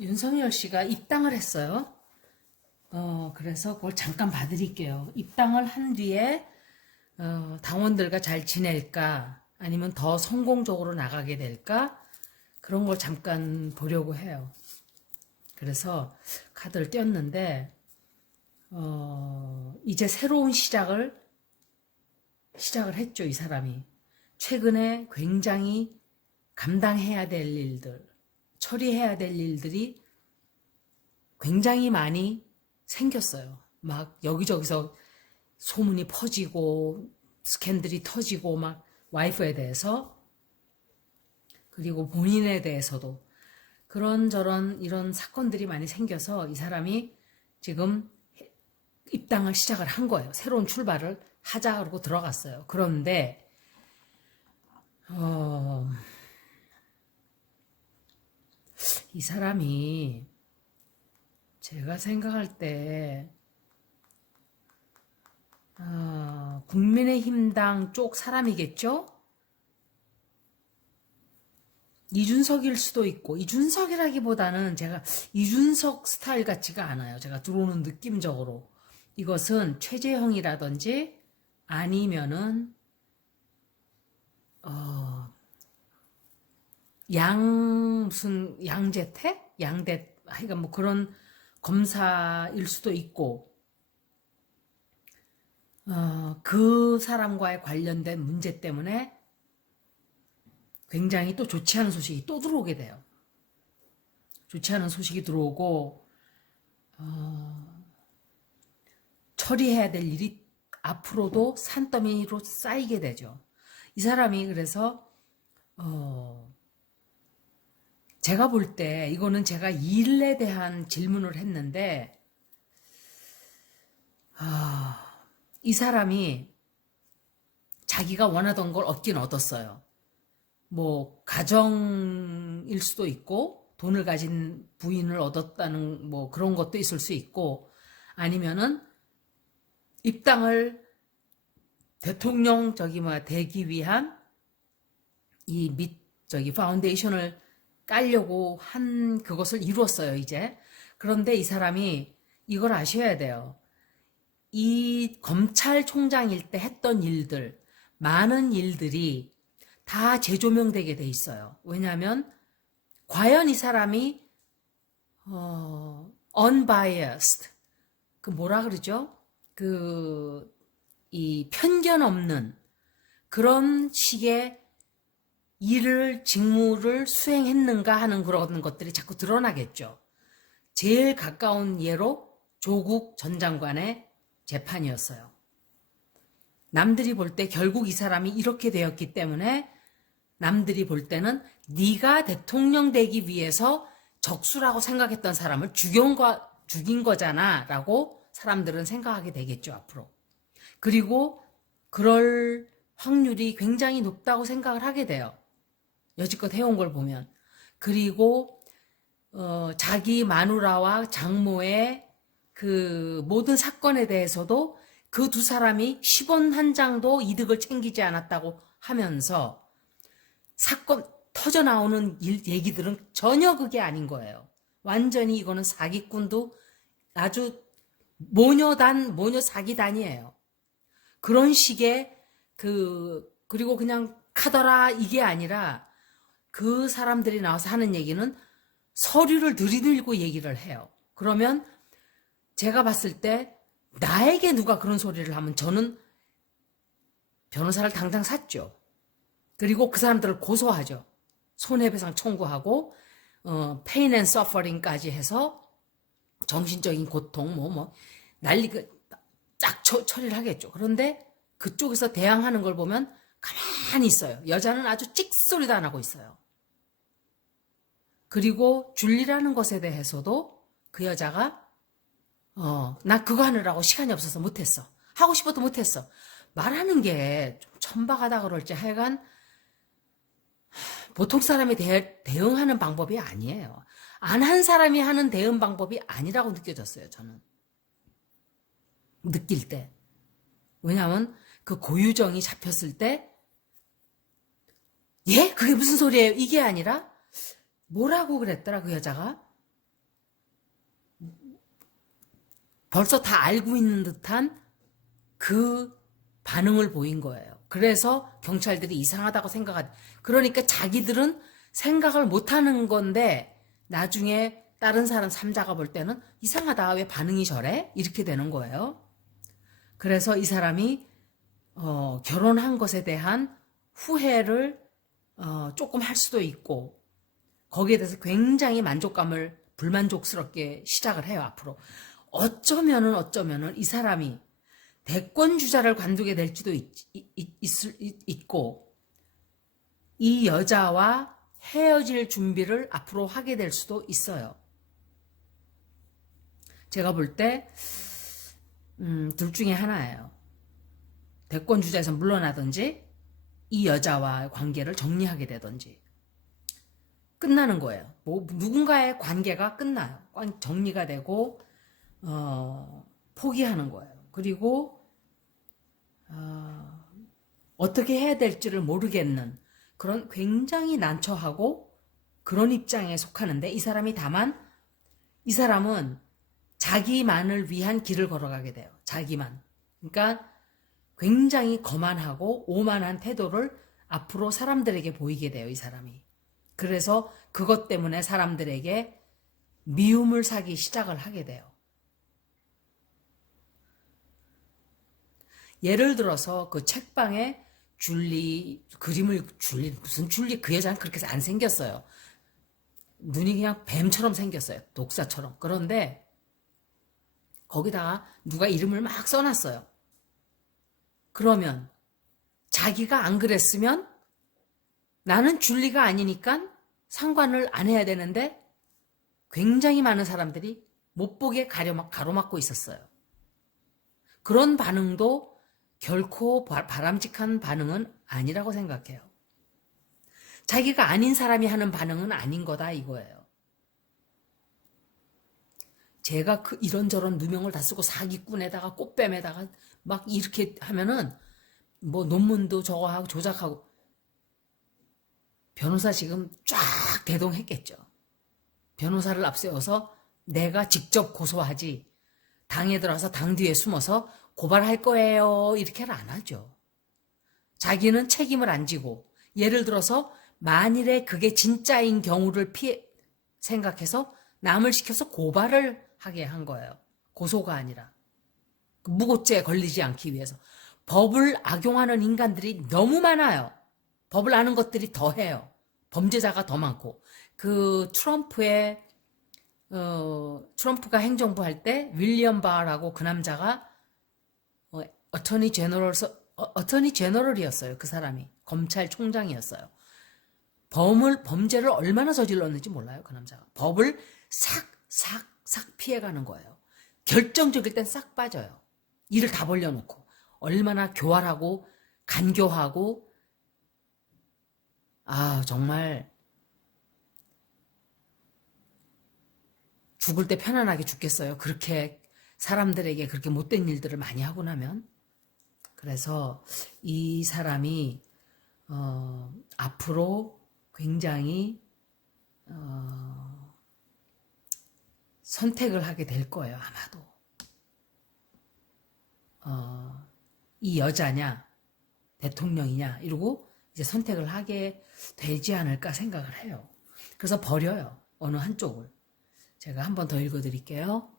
윤석열 씨가 입당을 했어요. 그래서 그걸 잠깐 봐드릴게요. 입당을 한 뒤에 당원들과 잘 지낼까 아니면 더 성공적으로 나가게 될까 그런 걸 잠깐 보려고 해요. 그래서 카드를 띄었는데 이제 새로운 시작을 했죠, 이 사람이. 최근에 굉장히 감당해야 될 일들, 처리해야 될 일들이 굉장히 많이 생겼어요. 막 여기저기서 소문이 퍼지고 스캔들이 터지고 막 와이프에 대해서 그리고 본인에 대해서도 그런저런 이런 사건들이 많이 생겨서 이 사람이 지금 입당을 시작을 한 거예요. 새로운 출발을 하자 그러고 들어갔어요. 그런데 이 사람이 제가 생각할 때 국민의힘당 쪽 사람이겠죠? 이준석일 수도 있고, 이준석이라기보다는 제가 이준석 스타일 같지가 않아요. 제가 들어오는 느낌적으로. 이것은 최재형이라든지 아니면은 무슨 양재택? 하여간 뭐 그런 검사일 수도 있고, 그 사람과의 관련된 문제 때문에 굉장히 또 좋지 않은 소식이 또 들어오게 돼요. 좋지 않은 소식이 들어오고, 처리해야 될 일이 앞으로도 산더미로 쌓이게 되죠. 이 사람이 그래서, 제가 볼 때, 이거는 제가 일에 대한 질문을 했는데, 이 사람이 자기가 원하던 걸 얻긴 얻었어요. 뭐, 가정일 수도 있고, 돈을 가진 부인을 얻었다는 뭐 그런 것도 있을 수 있고, 아니면은 입당을 대통령 되기 위한 파운데이션을 깔려고 한 그것을 이루었어요, 이제. 그런데 이 사람이 이걸 아셔야 돼요. 이 검찰총장일 때 했던 일들, 많은 일들이 다 재조명되게 돼 있어요. 왜냐하면 과연 이 사람이 unbiased, 그 뭐라 그러죠? 이 편견 없는 그런 식의 직무를 수행했는가 하는 그런 것들이 자꾸 드러나겠죠. 제일 가까운 예로 조국 전 장관의 재판이었어요. 남들이 볼 때 결국 이 사람이 이렇게 되었기 때문에 남들이 볼 때는 네가 대통령 되기 위해서 적수라고 생각했던 사람을 죽인 거잖아 라고 사람들은 생각하게 되겠죠, 앞으로. 그리고 그럴 확률이 굉장히 높다고 생각을 하게 돼요. 여지껏 해온 걸 보면. 그리고 자기 마누라와 장모의 그 모든 사건에 대해서도 그 두 사람이 10원 한 장도 이득을 챙기지 않았다고 하면서 사건 터져 나오는 얘기들은 전혀 그게 아닌 거예요. 완전히 이거는 사기꾼도 아주 모녀 사기단이에요. 그런 식의 그리고 그냥 카더라 이게 아니라 그 사람들이 나와서 하는 얘기는 서류를 들이들고 얘기를 해요. 그러면 제가 봤을 때 나에게 누가 그런 소리를 하면 저는 변호사를 당장 샀죠. 그리고 그 사람들을 고소하죠. 손해배상 청구하고 pain and suffering까지 해서 정신적인 고통 난리 쫙 처리를 하겠죠. 그런데 그쪽에서 대항하는 걸 보면 가만히 있어요. 여자는 아주 찍소리도 안 하고 있어요. 그리고 줄리라는 것에 대해서도 그 여자가 나 그거 하느라고 시간이 없어서 못했어. 하고 싶어도 못했어. 말하는 게 좀 천박하다 그럴지 하여간 보통 사람이 대응하는 방법이 아니에요. 안 한 사람이 하는 대응 방법이 아니라고 느껴졌어요, 저는. 느낄 때. 왜냐하면 그 고유정이 잡혔을 때 예? 그게 무슨 소리예요? 이게 아니라 뭐라고 그랬더라, 그 여자가? 벌써 다 알고 있는 듯한 그 반응을 보인 거예요. 그래서 경찰들이 이상하다고 그러니까 자기들은 생각을 못하는 건데 나중에 다른 사람 삼자가 볼 때는 이상하다, 왜 반응이 저래? 이렇게 되는 거예요. 그래서 이 사람이 결혼한 것에 대한 후회를 조금 할 수도 있고 거기에 대해서 굉장히 불만족스럽게 시작을 해요. 앞으로 어쩌면은 이 사람이 대권 주자를 관두게 될지도 있고 이 여자와 헤어질 준비를 앞으로 하게 될 수도 있어요. 제가 볼 때 둘 중에 하나예요. 대권 주자에서 물러나든지 이 여자와 관계를 정리하게 되든지 끝나는 거예요. 뭐 누군가의 관계가 끝나요. 정리가 되고 포기하는 거예요. 그리고 어떻게 해야 될지를 모르겠는 그런 굉장히 난처하고 그런 입장에 속하는데 이 사람은 자기만을 위한 길을 걸어가게 돼요. 자기만. 그러니까 굉장히 거만하고 오만한 태도를 앞으로 사람들에게 보이게 돼요. 이 사람이. 그래서 그것 때문에 사람들에게 미움을 사기 시작을 하게 돼요. 예를 들어서 그 책방에 무슨 줄리, 그 여자는 그렇게 안 생겼어요. 눈이 그냥 뱀처럼 생겼어요. 독사처럼. 그런데 거기다가 누가 이름을 막 써놨어요. 그러면 자기가 안 그랬으면 나는 줄리가 아니니까 상관을 안 해야 되는데 굉장히 많은 사람들이 못 보게 가로막고 있었어요. 그런 반응도 결코 바람직한 반응은 아니라고 생각해요. 자기가 아닌 사람이 하는 반응은 아닌 거다 이거예요. 제가 이런저런 누명을 다 쓰고 사기꾼에다가 꽃뱀에다가 막 이렇게 하면은 뭐 논문도 저거 하고 조작하고 변호사 지금 쫙 대동했겠죠. 변호사를 앞세워서 내가 직접 고소하지 당에 들어가서 당 뒤에 숨어서 고발할 거예요 이렇게는 안 하죠. 자기는 책임을 안 지고 예를 들어서 만일에 그게 진짜인 경우를 생각해서 남을 시켜서 고발을 하게 한 거예요. 고소가 아니라. 무고죄에 걸리지 않기 위해서. 법을 악용하는 인간들이 너무 많아요. 법을 아는 것들이 더해요. 범죄자가 더 많고. 트럼프가 행정부 할 때 윌리엄 바라고 그 남자가 어터니 제너럴이었어요. 그 사람이. 검찰총장이었어요. 범죄를 얼마나 저질렀는지 몰라요. 그 남자가. 법을 싹 피해가는 거예요. 결정적일 땐 싹 빠져요. 일을 다 벌려놓고. 얼마나 교활하고 간교하고 정말 죽을 때 편안하게 죽겠어요. 그렇게 사람들에게 그렇게 못된 일들을 많이 하고 나면. 그래서 이 사람이 앞으로 굉장히 선택을 하게 될 거예요. 아마도. 이 여자냐 대통령이냐 이러고 이제 선택을 하게 되지 않을까 생각을 해요. 그래서 버려요. 어느 한쪽을. 제가 한 번 더 읽어드릴게요.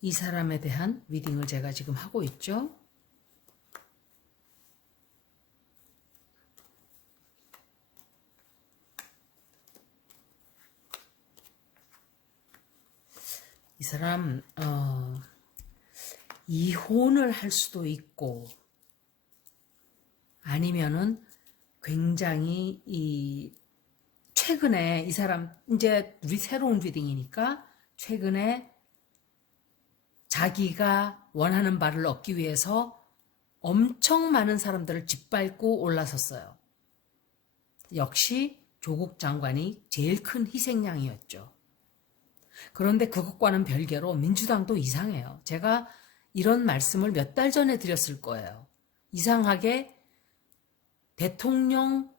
이 사람에 대한 리딩을 제가 지금 하고 있죠. 이 사람 이혼을 할 수도 있고 아니면은 굉장히 최근에 이 사람 이제 새로운 리딩이니까 최근에 자기가 원하는 바를 얻기 위해서 엄청 많은 사람들을 짓밟고 올라섰어요. 역시 조국 장관이 제일 큰 희생양이었죠. 그런데 그것과는 별개로 민주당도 이상해요. 제가 이런 말씀을 몇 달 전에 드렸을 거예요. 이상하게 대통령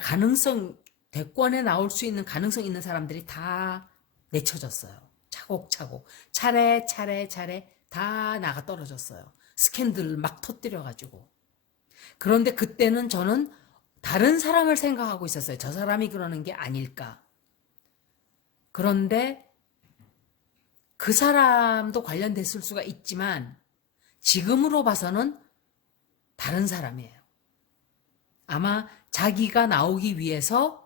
가능성 대권에 나올 수 있는 가능성 있는 사람들이 다 내쳐졌어요. 차곡차곡 차례 다 나가 떨어졌어요. 스캔들을 막 터뜨려가지고. 그런데 그때는 저는 다른 사람을 생각하고 있었어요. 저 사람이 그러는 게 아닐까. 그런데 그 사람도 관련됐을 수가 있지만 지금으로 봐서는 다른 사람이에요. 아마 자기가 나오기 위해서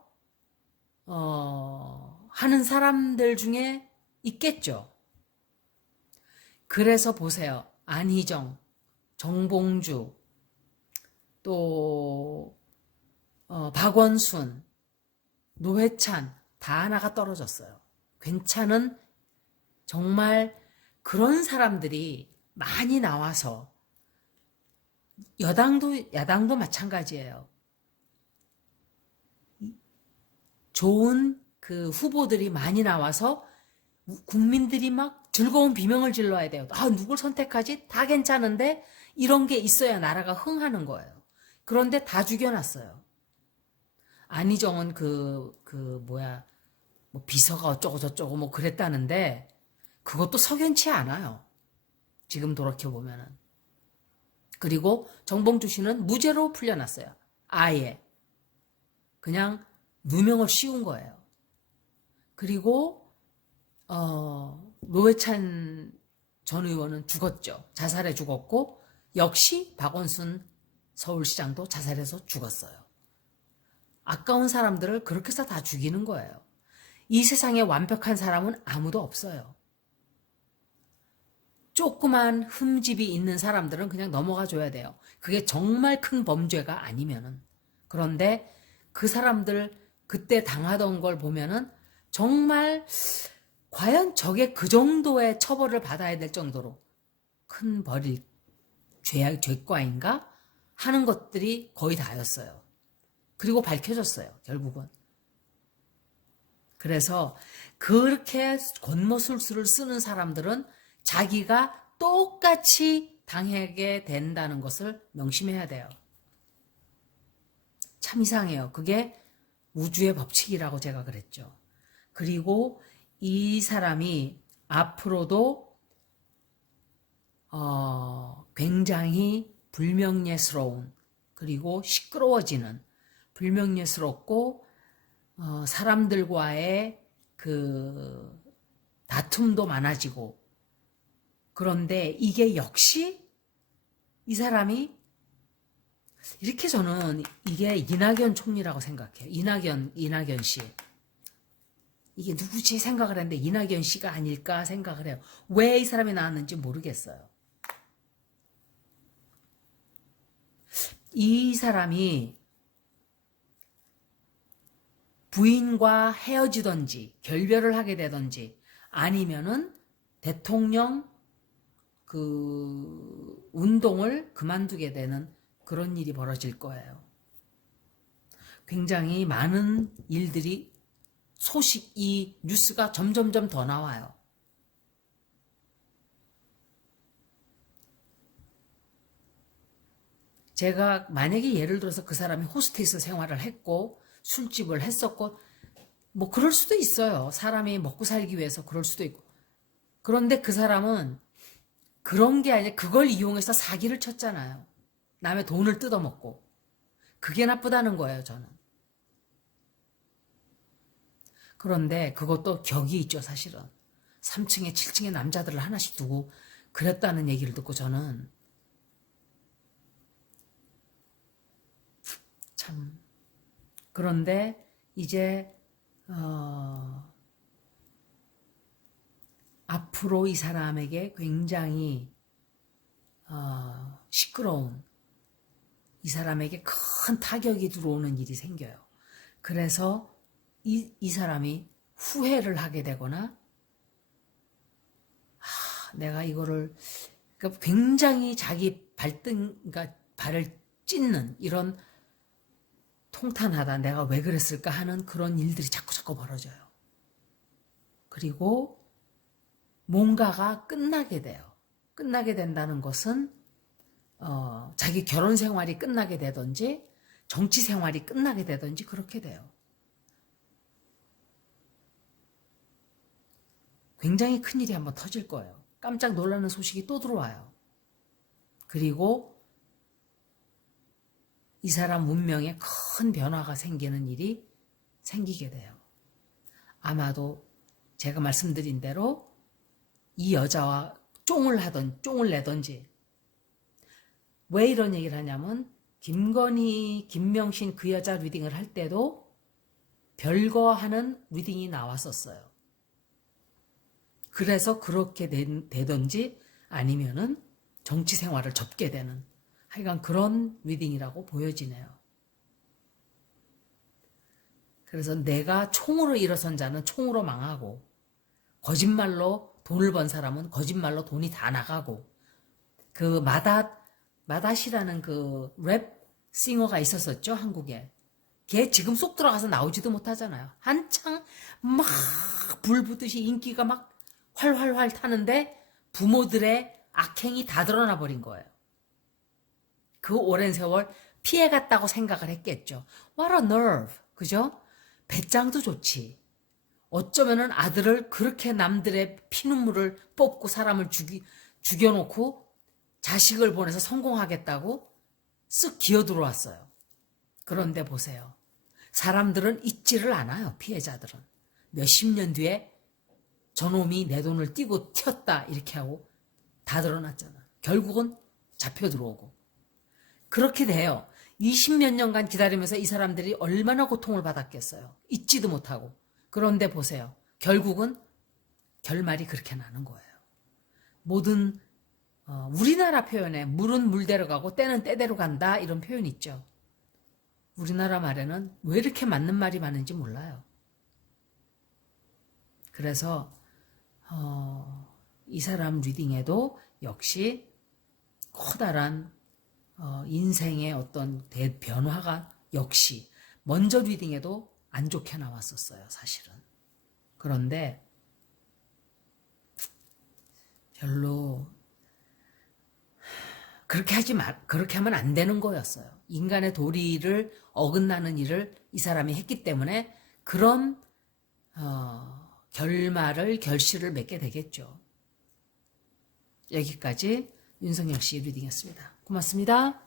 하는 사람들 중에 있겠죠. 그래서 보세요. 안희정, 정봉주, 또 박원순, 노회찬 다 나가 떨어졌어요. 괜찮은 정말 그런 사람들이 많이 나와서 여당도 야당도 마찬가지예요. 좋은 그 후보들이 많이 나와서 국민들이 막 즐거운 비명을 질러야 돼요. 아, 누굴 선택하지? 다 괜찮은데 이런 게 있어야 나라가 흥하는 거예요. 그런데 다 죽여놨어요. 안희정은 뭐 비서가 어쩌고 저쩌고 뭐 그랬다는데 그것도 석연치 않아요. 지금 돌이켜보면은. 그리고 정봉주 씨는 무죄로 풀려났어요. 아예. 그냥 누명을 씌운 거예요. 그리고 노회찬 전 의원은 죽었죠. 자살해 죽었고 역시 박원순 서울시장도 자살해서 죽었어요. 아까운 사람들을 그렇게 해서 다 죽이는 거예요. 이 세상에 완벽한 사람은 아무도 없어요. 조그만 흠집이 있는 사람들은 그냥 넘어가 줘야 돼요. 그게 정말 큰 범죄가 아니면은. 그런데 그 사람들 그때 당하던 걸 보면은 정말 과연 저게 그 정도의 처벌을 받아야 될 정도로 큰 벌일 죄과인가 하는 것들이 거의 다였어요. 그리고 밝혀졌어요. 결국은. 그래서 그렇게 권모술수를 쓰는 사람들은 자기가 똑같이 당하게 된다는 것을 명심해야 돼요. 참 이상해요. 그게 우주의 법칙이라고 제가 그랬죠. 그리고 이 사람이 앞으로도 굉장히 불명예스러운 그리고 시끄러워지는 불명예스럽고 사람들과의 그 다툼도 많아지고 그런데 이게 역시 이 사람이 이렇게 저는 이게 이낙연 총리라고 생각해요. 이낙연 씨. 이게 누구지 생각을 했는데 이낙연 씨가 아닐까 생각을 해요. 왜 이 사람이 나왔는지 모르겠어요. 이 사람이 부인과 헤어지던지 결별을 하게 되던지 아니면은 대통령 그 운동을 그만두게 되는 그런 일이 벌어질 거예요. 굉장히 많은 일들이 이 뉴스가 점점점 더 나와요. 제가 만약에 예를 들어서 그 사람이 호스테스 생활을 했고 술집을 했었고 뭐 그럴 수도 있어요. 사람이 먹고 살기 위해서 그럴 수도 있고. 그런데 그 사람은 그런 게 아니라 그걸 이용해서 사기를 쳤잖아요. 남의 돈을 뜯어먹고. 그게 나쁘다는 거예요, 저는. 그런데 그것도 격이 있죠, 사실은. 3층에 7층에 남자들을 하나씩 두고 그랬다는 얘기를 듣고 저는 참. 그런데 이제 앞으로 이 사람에게 굉장히 시끄러운 이 사람에게 큰 타격이 들어오는 일이 생겨요. 그래서 이 사람이 후회를 하게 되거나 내가 이거를 그러니까 굉장히 자기 그러니까 발을 찢는 이런 통탄하다 내가 왜 그랬을까 하는 그런 일들이 자꾸 벌어져요. 그리고 뭔가가 끝나게 돼요. 끝나게 된다는 것은 자기 결혼 생활이 끝나게 되든지 정치 생활이 끝나게 되든지 그렇게 돼요. 굉장히 큰일이 한번 터질 거예요. 깜짝 놀라는 소식이 또 들어와요. 그리고 이 사람 문명에 큰 변화가 생기는 일이 생기게 돼요. 아마도 제가 말씀드린 대로 이 여자와 쫑을 내던지. 왜 이런 얘기를 하냐면 김건희, 김명신 그 여자 리딩을 할 때도 별거 하는 리딩이 나왔었어요. 그래서 그렇게 되든지 아니면은 정치 생활을 접게 되는 하여간 그런 리딩이라고 보여지네요. 그래서 내가 총으로 일어선 자는 총으로 망하고 거짓말로 돈을 번 사람은 거짓말로 돈이 다 나가고 그 마닷이라는 그 랩 싱어가 있었었죠, 한국에. 걔 지금 쏙 들어가서 나오지도 못하잖아요. 한창 막 불붙듯이 인기가 막 활활활 타는데 부모들의 악행이 다 드러나 버린 거예요. 그 오랜 세월 피해갔다고 생각을 했겠죠. What a nerve, 그죠? 배짱도 좋지. 어쩌면은 아들을 그렇게 남들의 피눈물을 뽑고 사람을 죽여놓고 자식을 보내서 성공하겠다고 쓱 기어들어왔어요. 그런데 보세요. 사람들은 잊지를 않아요. 피해자들은. 몇십 년 뒤에 저놈이 내 돈을 띄고 튀었다 이렇게 하고 다 드러났잖아. 결국은 잡혀 들어오고. 그렇게 돼요. 20몇 년간 기다리면서 이 사람들이 얼마나 고통을 받았겠어요. 잊지도 못하고. 그런데 보세요. 결국은 결말이 그렇게 나는 거예요. 모든 우리나라 표현에 물은 물대로 가고 때는 때대로 간다 이런 표현 있죠. 우리나라 말에는 왜 이렇게 맞는 말이 많은지 몰라요. 그래서 이 사람 리딩에도 역시 커다란 인생의 어떤 대변화가 역시 먼저 리딩에도 안 좋게 나왔었어요, 사실은. 그런데 별로 그렇게 하면 안 되는 거였어요. 인간의 도리를 어긋나는 일을 이 사람이 했기 때문에 그런 결실을 맺게 되겠죠. 여기까지 윤석열 씨 리딩이었습니다. 고맙습니다.